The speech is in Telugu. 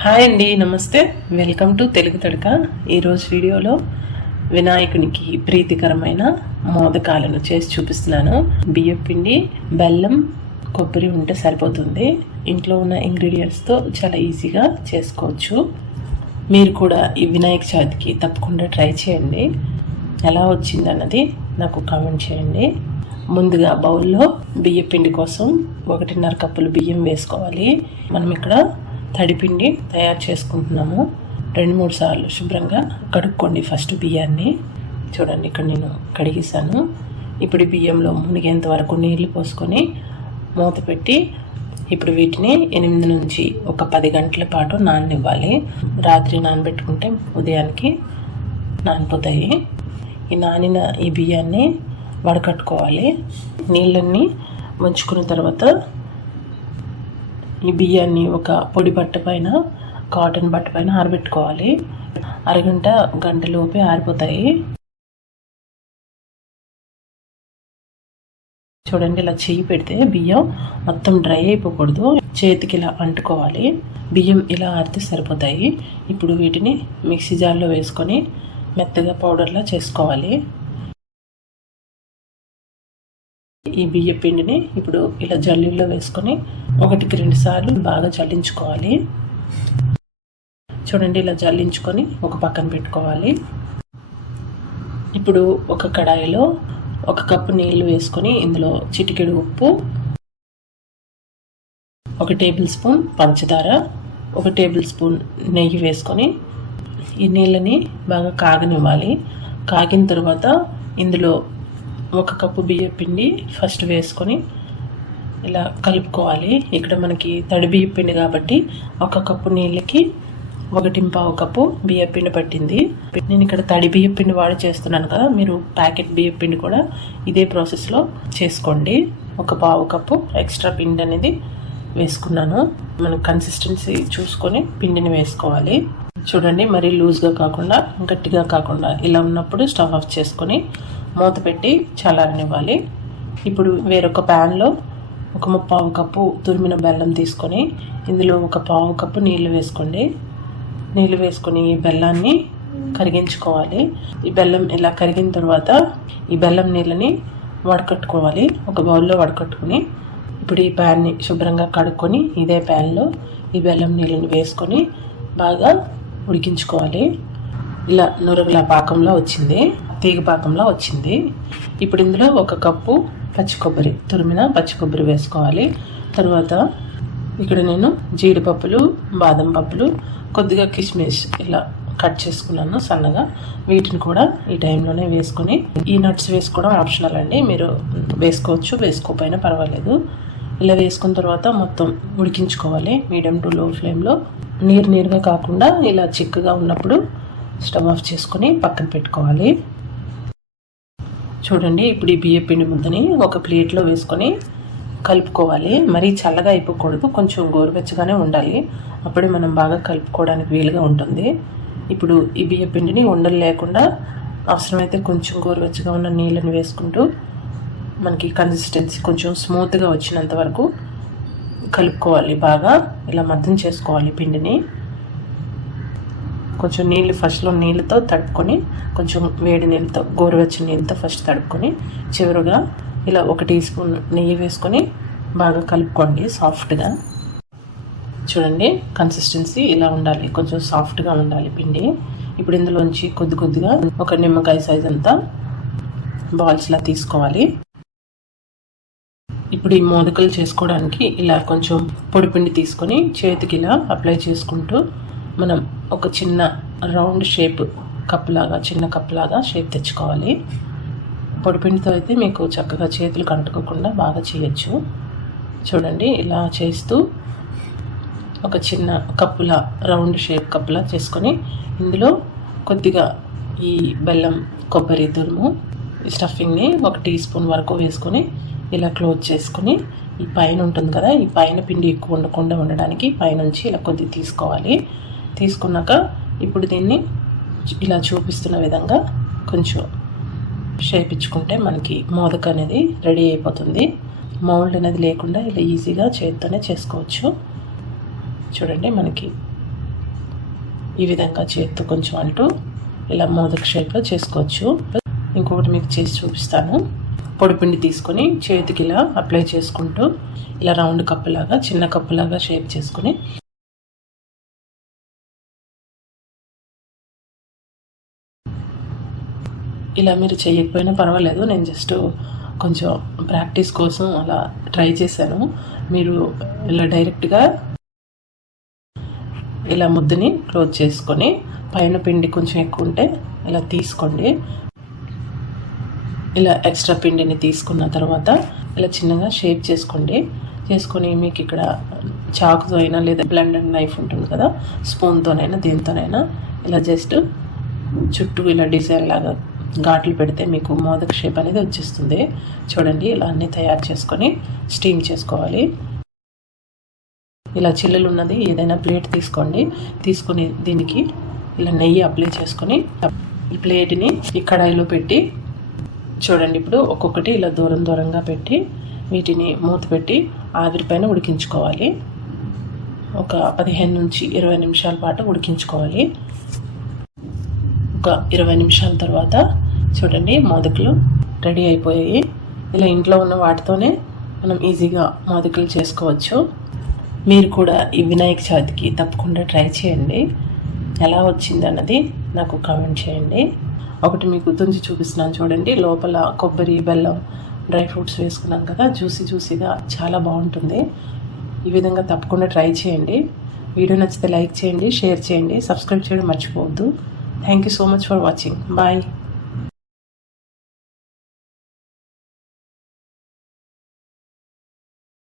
హాయ్ అండి, నమస్తే. Welcome to Telugu Tadaka. ఈరోజు వీడియోలో వినాయకునికి ప్రీతికరమైన మోదకాలను చేసి చూపిస్తున్నాను. బియ్యం పిండి, బెల్లం, కొబ్బరి ఉంటే సరిపోతుంది. ఇంట్లో ఉన్న ఇంగ్రీడియంట్స్తో చాలా ఈజీగా చేసుకోవచ్చు. మీరు కూడా ఈ వినాయక చవితికి తప్పకుండా ట్రై చేయండి. ఎలా వచ్చిందన్నది నాకు కామెంట్ చేయండి. ముందుగా బౌల్లో బియ్యం పిండి కోసం 1.5 కప్పులు బియ్యం వేసుకోవాలి. మనం ఇక్కడ తడిపిండి తయారు చేసుకుంటున్నాము. 2-3 సార్లు శుభ్రంగా కడుక్కోండి ఫస్ట్ బియ్యాన్ని. చూడండి, ఇక్కడ నేను కడిగేసాను. ఇప్పుడు బియ్యంలో మునిగేంత వరకు నీళ్లు పోసుకొని మూత పెట్టి ఇప్పుడు వీటిని 8 నుంచి 10 గంటల పాటు నాననివ్వాలి. రాత్రి నానబెట్టుకుంటే ఉదయానికి నానిపోతాయి. ఈ నానిన ఈ బియ్యాన్ని వడకట్టుకోవాలి. నీళ్ళన్నీ వంచుకున్న తర్వాత ఈ బియ్యాన్ని ఒక పొడి బట్ట పైన, కాటన్ బట్ట పైన ఆరబెట్టుకోవాలి. అరగంట గంటలోపే ఆరిపోతాయి. చూడండి, ఇలా చెయ్యి పెడితే బియ్యం మొత్తం డ్రై అయిపోకూడదు, చేతికి ఇలా అంటుకోవాలి. బియ్యం ఇలా ఆరితే సరిపోతాయి. ఇప్పుడు వీటిని మిక్సీ జార్లో వేసుకొని మెత్తగా పౌడర్లా చేసుకోవాలి. ఈ బియ్య పిండిని ఇప్పుడు ఇలా జల్లీలో వేసుకొని 1-2 సార్లు బాగా జల్లించుకోవాలి. చూడండి, ఇలా జల్లించుకొని ఒక పక్కన పెట్టుకోవాలి. ఇప్పుడు ఒక కడాయిలో 1 కప్పు నీళ్లు వేసుకొని ఇందులో చిటికెడు ఉప్పు, 1 టేబుల్ స్పూన్ పంచదార, 1 టేబుల్ స్పూన్ నెయ్యి వేసుకొని ఈ నీళ్ళని బాగా కాగనివ్వాలి. కాగిన తర్వాత ఇందులో 1 కప్పు బియ్యం పిండి ఫస్ట్ వేసుకొని ఇలా కలుపుకోవాలి. ఇక్కడ మనకి తడి బియ్యం పిండి కాబట్టి 1 కప్పు నీళ్ళకి 1.25 కప్పు బియ్యం పిండి పట్టింది. నేను ఇక్కడ తడి బియ్యం పిండి వాడి చేస్తున్నాను కదా, మీరు ప్యాకెట్ బియ్యం పిండి కూడా ఇదే ప్రాసెస్లో చేసుకోండి. 1.25 కప్పు ఎక్స్ట్రా పిండి అనేది వేసుకున్నాను. మనం కన్సిస్టెన్సీ చూసుకొని పిండిని వేసుకోవాలి. చూడండి, మరీ లూజ్గా కాకుండా గట్టిగా కాకుండా ఇలా ఉన్నప్పుడు స్టవ్ ఆఫ్ చేసుకొని మూత పెట్టి చల్లారనివ్వాలి. ఇప్పుడు వేరొక ప్యాన్లో 1.25 కప్పు తురిమిన బెల్లం తీసుకొని ఇందులో 1.25 కప్పు నీళ్లు వేసుకోండి. నీళ్లు వేసుకొని ఈ బెల్లాన్ని కరిగించుకోవాలి. ఈ బెల్లం ఇలా కరిగిన తర్వాత ఈ బెల్లం నీళ్ళని వడకట్టుకోవాలి. ఒక బౌల్లో వడకట్టుకుని ఇప్పుడు ఈ ప్యాన్ని శుభ్రంగా కడుక్కొని ఇదే ప్యాన్లో ఈ బెల్లం నీళ్ళని వేసుకొని బాగా ఉడికించుకోవాలి. ఇలా నురగల పాకంలో వచ్చింది, తీగ పాకంలో వచ్చింది. ఇప్పుడు ఇందులో 1 కప్పు పచ్చి కొబ్బరి, తురిమిన పచ్చి కొబ్బరి వేసుకోవాలి. తర్వాత ఇక్కడ నేను జీడిపప్పులు, బాదం పప్పులు, కొద్దిగా కిస్మిస్ ఇలా కట్ చేసుకున్నాను సన్నగా. వీటిని కూడా ఈ టైంలోనే వేసుకొని, ఈ నట్స్ వేసుకోవడం ఆప్షనల్ అండి, మీరు వేసుకోవచ్చు, వేసుకోకపోయినా పర్వాలేదు. ఇలా వేసుకున్న తర్వాత మొత్తం ఉడికించుకోవాలి మీడియం టు లో ఫ్లేమ్లో. నీరుగా కాకుండా ఇలా చిక్కగా ఉన్నప్పుడు స్టవ్ ఆఫ్ చేసుకొని పక్కన పెట్టుకోవాలి. చూడండి, ఇప్పుడు ఈ బియ్య పిండి ముద్దని ఒక ప్లేట్లో వేసుకొని కలుపుకోవాలి. మరీ చల్లగా అయిపోకూడదు, కొంచెం గోరువెచ్చగానే ఉండాలి. అప్పుడే మనం బాగా కలుపుకోవడానికి వీలుగా ఉంటుంది. ఇప్పుడు ఈ బియ్య పిండిని ఉండలు లేకుండా అవసరమైతే కొంచెం గోరువెచ్చగా ఉన్న నీళ్ళని వేసుకుంటూ మనకి కన్సిస్టెన్సీ కొంచెం స్మూత్గా వచ్చినంత వరకు కలుపుకోవాలి. బాగా ఇలా మద్దం చేసుకోవాలి పిండిని. కొంచెం నీళ్ళు ఫస్ట్లో నీళ్ళతో తడుపుకొని, కొంచెం వేడి నీళ్ళతో, గోరువెచ్చని నీళ్ళతో ఫస్ట్ తడుపుకొని చివరిగా ఇలా 1 టీ స్పూన్ నెయ్యి వేసుకొని బాగా కలుపుకోండి సాఫ్ట్గా. చూడండి, కన్సిస్టెన్సీ ఇలా ఉండాలి, కొంచెం సాఫ్ట్గా ఉండాలి పిండి. ఇప్పుడు ఇందులోంచి కొద్దిగా 1 నిమ్మకాయ సైజ్ అంతా బాల్స్లా తీసుకోవాలి. ఇప్పుడు ఈ మోదకలు చేసుకోవడానికి ఇలా కొంచెం పొడిపిండి తీసుకొని చేతికి ఇలా అప్లై చేసుకుంటూ మనం ఒక చిన్న రౌండ్ షేప్ కప్లాగా, చిన్న కప్లాగా షేప్ తెచ్చుకోవాలి. పొడిపిండితో అయితే మీకు చక్కగా చేతులు కంటుకోకుండా బాగా చేయొచ్చు. చూడండి, ఇలా చేస్తూ ఒక చిన్న కప్పులా, రౌండ్ షేప్ కప్పులా చేసుకొని ఇందులో కొద్దిగా ఈ బెల్లం, కొబ్బరి తురుము, స్టఫింగ్ని 1 టీ స్పూన్ వరకు వేసుకొని ఇలా క్లోజ్ చేసుకుని ఈ పైన ఉంటుంది కదా, ఈ పైన పిండి ఎక్కువ ఉండకుండా ఉండడానికి పైనుంచి ఇలా కొద్దిగా తీసుకోవాలి. తీసుకున్నాక ఇప్పుడు దీన్ని ఇలా చూపిస్తున్న విధంగా కొంచెం షేప్ ఇచ్చుకుంటే మనకి మోదక అనేది రెడీ అయిపోతుంది. మౌల్డ్ అనేది లేకుండా ఇలా ఈజీగా చేతితోనే చేసుకోవచ్చు. చూడండి, మనకి ఈ విధంగా చేతితో కొంచెం అంటూ ఇలా మోదక షేప్లో చేసుకోవచ్చు. ఇంకొకటి మీకు చేసి చూపిస్తాను. పొడిపిండి తీసుకొని చేతికి ఇలా అప్లై చేసుకుంటూ ఇలా రౌండ్ కప్పులాగా చిన్న కప్పులాగా షేప్ చేసుకుని ఇలా మీరు చేయకపోయినా పర్వాలేదు, నేను జస్ట్ కొంచెం ప్రాక్టీస్ కోసం అలా ట్రై చేశాను. మీరు ఇలా డైరెక్ట్గా ఇలా ముద్దని క్లోజ్ చేసుకొని పైన పిండి కొంచెం ఎక్కువ ఉంటే ఇలా తీసుకోండి. ఇలా ఎక్స్ట్రా పిండిని తీసుకున్న తర్వాత ఇలా చిన్నగా షేప్ చేసుకోండి. చేసుకొని మీకు ఇక్కడ చాకుతో అయినా లేదా బ్లెండర్ నైఫ్ ఉంటుంది కదా, స్పూన్తోనైనా దేనితోనైనా ఇలా జస్ట్ చుట్టూ ఇలా డిజైన్ లాగా ఘాట్లు పెడితే మీకు మోదక షేప్ అనేది వచ్చేస్తుంది. చూడండి, ఇలా అన్నీ తయారు చేసుకొని స్టీమ్ చేసుకోవాలి. ఇలా చిల్లులు ఉన్నది ఏదైనా ప్లేట్ తీసుకోండి. తీసుకొని దీనికి ఇలా నెయ్యి అప్లై చేసుకొని ఈ ప్లేట్ని ఈ కడాయిలో పెట్టి చూడండి, ఇప్పుడు ఒక్కొక్కటి ఇలా దూరం దూరంగా పెట్టి వీటిని మూత పెట్టి ఆవిరిపైన ఉడికించుకోవాలి. ఒక 15 నుంచి 20 నిమిషాల పాటు ఉడికించుకోవాలి. ఒక 20 నిమిషాల తర్వాత చూడండి, మోదకులు రెడీ అయిపోయాయి. ఇలా ఇంట్లో ఉన్న వాటితోనే మనం ఈజీగా మోదకులు చేసుకోవచ్చు. మీరు కూడా ఈ వినాయక చవితికి తప్పకుండా ట్రై చేయండి. ఎలా వచ్చింది అన్నది నాకు కామెంట్ చేయండి. ఒకటి మీకు తుంచి చూపిస్తున్నాను చూడండి, లోపల కొబ్బరి, బెల్లం, డ్రై ఫ్రూట్స్ వేసుకున్నాను కదా, జ్యూసీగా చాలా బాగుంటుంది. ఈ విధంగా తప్పకుండా ట్రై చేయండి. వీడియో నచ్చితే లైక్ చేయండి, షేర్ చేయండి, సబ్స్క్రైబ్ చేయడం మర్చిపోవద్దు. Thank you so much for watching. Bye.